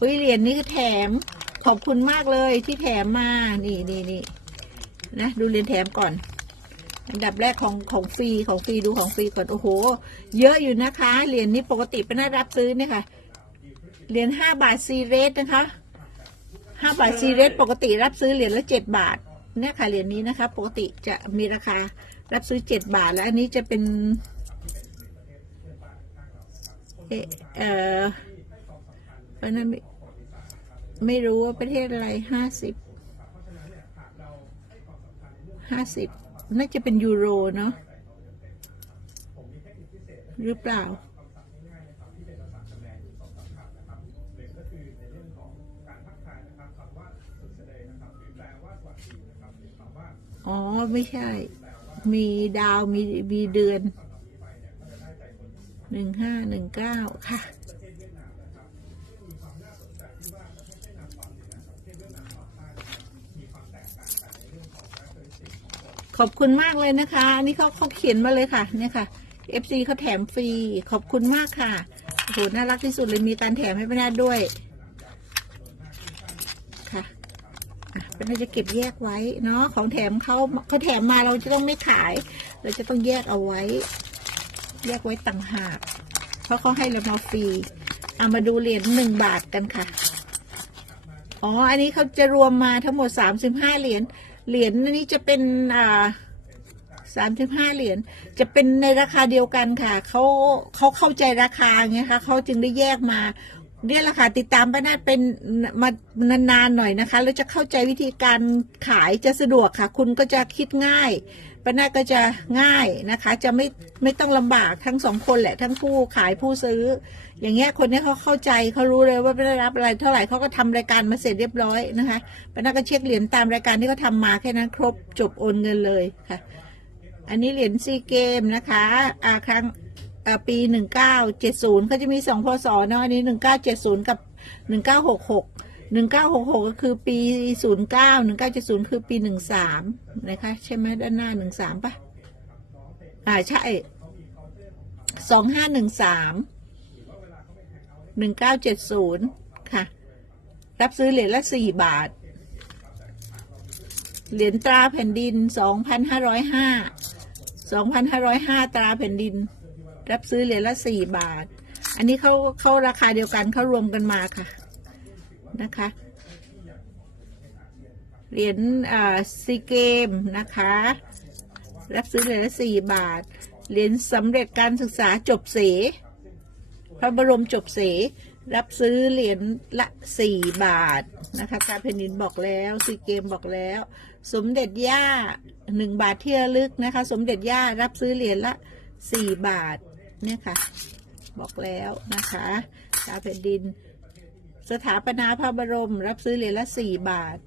อุ้ยเหรียญนี้คือแถม ขอบคุณมากเลยที่แถมมา นี่นี่นี่นะ ดูเหรียญแถมก่อน อันดับแรกของของฟรีของฟรีดูของฟรีก่อน โอ้โห เยอะอยู่นะคะ เหรียญนี้ปกติเป็นน่ารับซื้อเนี่ยค่ะ เหรียญห้าบาทซีเรสนะคะห้าบาทซีเรสปกติรับซื้อเหรียญละเจ็ดบาทเนี่ยค่ะเหรียญนี้นะคะ ปกติจะมีราคารับซื้อเจ็ดบาท แล้วอันนี้จะเป็นเอ่อเออเพราะนั้น ไม่รู้ว่าประเทศอะไรห้าสิบห้าสิบน่าจะเป็นยูโรเนาะหรือเปล่าอ๋อ ไม่ใช่ มีดาวมีมีเดือนหนึ่งห้าหนึ่งเก้าค่ะ ขอบคุณมากเลยนะคะ อันนี้เขาเขาเขียนมาเลยค่ะ เนี่ยค่ะ FC เขาแถมฟรี ขอบคุณมากค่ะโอ้โหน่ารักที่สุดเลยมีการแถมให้พี่นาด้วย ค่ะอ่นาจะเก็บแยกไว้เนาะของแถมเขาเขาแถมมาเราจะต้องไม่ขาย เราจะต้องแยกเอาไว้ แยกไว้ต่างหาก เพราะเขาให้เรามาฟรีเอามาดูเหรียญหนึ่งบาทกันค่ะ อ๋อ อันนี้เขาจะรวมมาทั้งหมดสามสิบห้าเหรียญ เหรียญนนี้จะเป็นอ่าสามสิบห้าเหรียญจะเป็นในราคาเดียวกันค่ะเขาเขาเข้าใจราคาไงคะเขาจึงได้แยกมาเนี่ยแหละค่ะติดตามป้านาเป็นมานานๆหน่อยนะคะ แล้วจะเข้าใจวิธีการขายจะสะดวกค่ะ คุณก็จะคิดง่าย ป้านาก็จะง่ายนะคะ จะไม่ไม่ต้องลำบากทั้งสองคนแหละทั้งผู้ขายผู้ซื้อ อย่างเงี้ยคนนี้เขาเข้าใจเขารู้เลยว่าไม่ได้รับอะไรเท่าไหร่เขาก็ทำรายการมาเสร็จเรียบร้อยนะคะป้านาก็เช็คเหรียญตามรายการที่เขาทำมาแค่นั้นครบจบโอนเงินเลยค่ะ อันนี้เหรียญซีเกมนะคะอ่าครั้งปีหนึ่งเก้าเจ็ดศูนย์เขาจะมีสองพศเนาะอันนี้หนึ่งเก้าเจ็ดศูนย์กับหนึ่งเก้า หนึ่งเก้าหกหกก็คือปีศูนย์เก้าหนึ่งเก้าเจ็ดศูนย์คือปีหนึ่งสามนะคะใช่ไหมด้านหน้าหนึ่งสามปะอ่าใช่สองห้าหนึ่งสามหนึ่งเก้าเจ็ดศูนย์ค่ะ รับซื้อเหรียญละสี่บาท เหรียญตราแผ่นดินสองพันห้าร้อยห้าสองพันห้าร้อยห้าตราแผ่นดิน รับซื้อเหรียญละสี่บาท อันนี้เขาเขาราคาเดียวกันเขารวมกันมาค่ะ นะคะ เหรียญอ่าซีเกมนะคะ รับซื้อเหรียญละสี่บาท เหรียญสำเร็จการศึกษาจบเส พระบรมจบเส รับซื้อเหรียญละสี่บาทนะคะการแผ่นดินบอกแล้วซีเกมบอกแล้ว สมเด็จย่าหนึ่งบาทที่ระลึกนะคะ สมเด็จย่ารับซื้อเหรียญละสี่บาทเนี่ยค่ะ บอกแล้วนะคะตาแผ่นดิน สถาปนาพระบรม รับซื้อเหรียญละสี่บาท